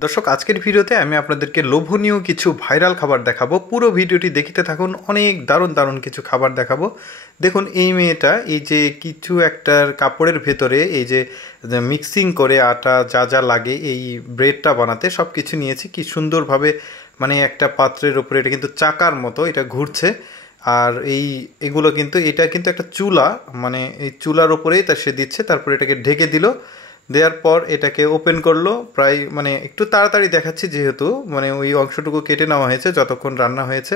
দর্শক আজকের ভিডিওতে আমি আপনাদেরকে লোভনীয় কিছু ভাইরাল খাবার দেখাবো। পুরো ভিডিওটি দেখতে থাকুন, অনেক দারুণ দারুণ কিছু খাবার দেখাবো। দেখুন এই মেয়েটা এই যে কিছু একটার কাপড়ের ভেতরে এই যে মিক্সিং করে আটা যা যা লাগে এই ব্রেডটা বানাতে সব কিছু নিয়েছি। কি সুন্দরভাবে মানে একটা পাত্রের ওপরে এটা কিন্তু চাকার মতো এটা ঘুরছে। আর এগুলো কিন্তু এটা কিন্তু একটা চুলা, মানে এই চুলার ওপরেই তা সে দিচ্ছে। তারপরে এটাকে ঢেকে দিল, দেওয়ার পর এটাকে ওপেন করলো। প্রায় মানে একটু তাড়াতাড়ি দেখাচ্ছি যেহেতু মানে ওই অংশটুকু কেটে নেওয়া হয়েছে যতক্ষণ রান্না হয়েছে।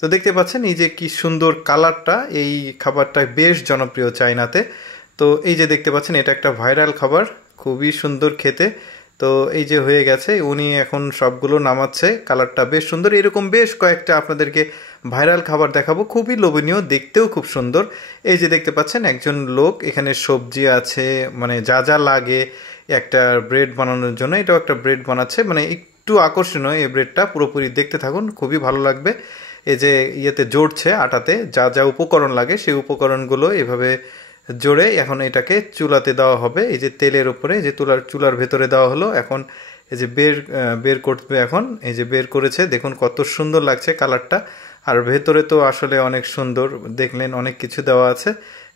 তো দেখতে পাচ্ছেন এই যে কি সুন্দর কালারটা, এই খাবারটা বেশ জনপ্রিয় চায়নাতে। তো এই যে দেখতে পাচ্ছেন এটা একটা ভাইরাল খাবার, খুবই সুন্দর খেতে। তো এই যে হয়ে গেছে, উনি এখন সবগুলো নামাচ্ছে। কালারটা বেশ সুন্দর। এরকম বেশ কয়েকটা আপনাদেরকে ভাইরাল খাবার দেখাবো, খুবই লোভনীয়, দেখতেও খুব সুন্দর। এই যে দেখতে পাচ্ছেন একজন লোক, এখানে সবজি আছে, মানে যা যা লাগে একটা ব্রেড বানানোর জন্য, এটাও একটা ব্রেড বানাচ্ছে। মানে একটু আকর্ষণীয় এই ব্রেডটা, পুরোপুরি দেখতে থাকুন, খুবই ভালো লাগবে। এই যে ইয়েতে জড়ছে আটাতে, যা যা উপকরণ লাগে সেই উপকরণগুলো এভাবে জোরে এখন এটাকে চুলাতে দেওয়া হবে। এই যে তেলের উপরে যে চুলার ভেতরে দেওয়া হলো। এখন এই যে বের করবে, এখন এই যে বের করেছে, দেখুন কত সুন্দর লাগছে কালারটা। আর ভেতরে তো আসলে অনেক সুন্দর, দেখলেন অনেক কিছু দেওয়া আছে।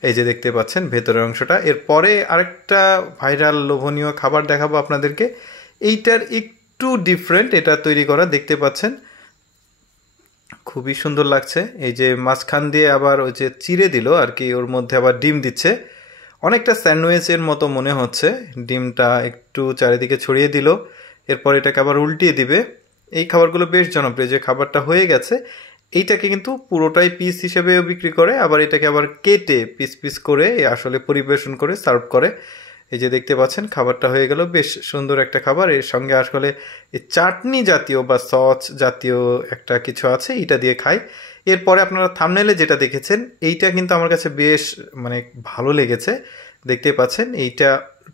এই যে দেখতে পাচ্ছেন ভেতরের অংশটা। এরপরে আরেকটা ভাইরাল লোভনীয় খাবার দেখাবো আপনাদেরকে। এইটার একটু ডিফারেন্ট এটা তৈরি করা, দেখতে পাচ্ছেন খুবই সুন্দর লাগছে। এই যে মাঝখান দিয়ে আবার ওই যে চিড়ে দিল আর কি, ওর মধ্যে আবার ডিম দিচ্ছে, অনেকটা স্যান্ডউইচের মতো মনে হচ্ছে। ডিমটা একটু চারিদিকে ছড়িয়ে দিল, এরপর এটাকে আবার উল্টিয়ে দিবে। এই খাবারগুলো বেশ জনপ্রিয়। যে খাবারটা হয়ে গেছে এইটাকে কিন্তু পুরোটাই পিস হিসেবেও বিক্রি করে, আবার এটাকে আবার কেটে পিস পিস করে আসলে পরিবেশন করে সার্ভ করে। এই যে দেখতে পাচ্ছেন খাবারটা হয়ে গেল, বেশ সুন্দর একটা খাবার। এর সঙ্গে আসলে এই চাটনি জাতীয় বা সস জাতীয় একটা কিছু আছে, এইটা দিয়ে খাই। এরপরে আপনারা থাম্বনেলে যেটা দেখেছেন এইটা কিন্তু আমার কাছে বেশ মানে ভালো লেগেছে। দেখতে পাচ্ছেন এইটা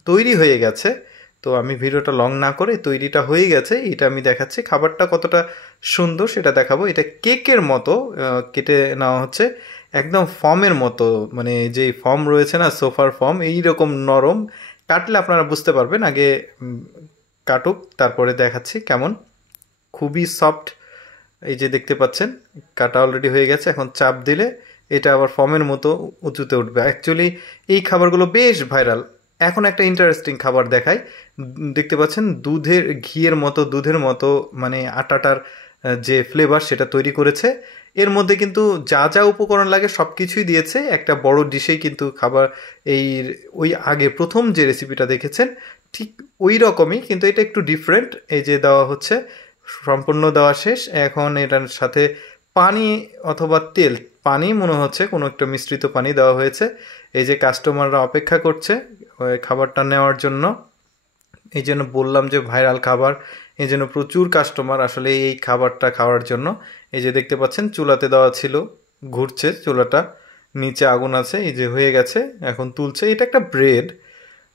তৈরি হয়ে গেছে। তো আমি ভিডিওটা লং না করে, তৈরিটা হয়ে গেছে এটা আমি দেখাচ্ছি। খাবারটা কতটা সুন্দর সেটা দেখাবো। এটা কেকের মতো কেটে নেওয়া হচ্ছে, একদম ফর্মের মতো, মানে যেই ফর্ম রয়েছে না, সোফার ফর্ম, এইরকম নরম। কাটলে আপনারা বুঝতে পারবেন, আগে কাটুক তারপরে দেখাচ্ছি কেমন। খুবই সফট। এই যে দেখতে পাচ্ছেন কাটা অলরেডি হয়ে গেছে, এখন চাপ দিলে এটা আবার ফর্মের মতো উঁচুতে উঠবে। অ্যাকচুয়ালি এই খাবারগুলো বেশ ভাইরাল। এখন একটা ইন্টারেস্টিং খাবার দেখাই। দেখতে পাচ্ছেন দুধের মতো মানে আটাটার যে ফ্লেভার সেটা তৈরি করেছে। এর মধ্যে কিন্তু যা যা উপকরণ লাগে সব কিছুই দিয়েছে একটা বড় ডিশেই কিন্তু খাবার। এই ওই আগে প্রথম যে রেসিপিটা দেখেছেন ঠিক ওই রকমই, কিন্তু এটা একটু ডিফারেন্ট। এই যে দেওয়া হচ্ছে, সম্পূর্ণ দেওয়া শেষ। এখন এটার সাথে পানি অথবা তেল, পানি মনে হচ্ছে, কোনো একটা মিশ্রিত পানি দেওয়া হয়েছে। এই যে কাস্টমাররা অপেক্ষা করছে ওই খাবারটা নেওয়ার জন্য। এই জন্য বললাম যে ভাইরাল খাবার, এই জন্য প্রচুর কাস্টমার আসলে এই খাবারটা খাওয়ার জন্য। এই যে দেখতে পাচ্ছেন চুলাতে দেওয়া ছিল, ঘুরছে চুলাটা, নিচে আগুন আছে। এই যে হয়ে গেছে, এখন তুলছে। এটা একটা ব্রেড,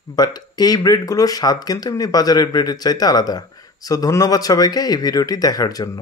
বাট এই ব্রেডগুলোর স্বাদ কিন্তু এমনি বাজারের ব্রেডের চাইতে আলাদা। সো ধন্যবাদ সবাইকে এই ভিডিওটি দেখার জন্য।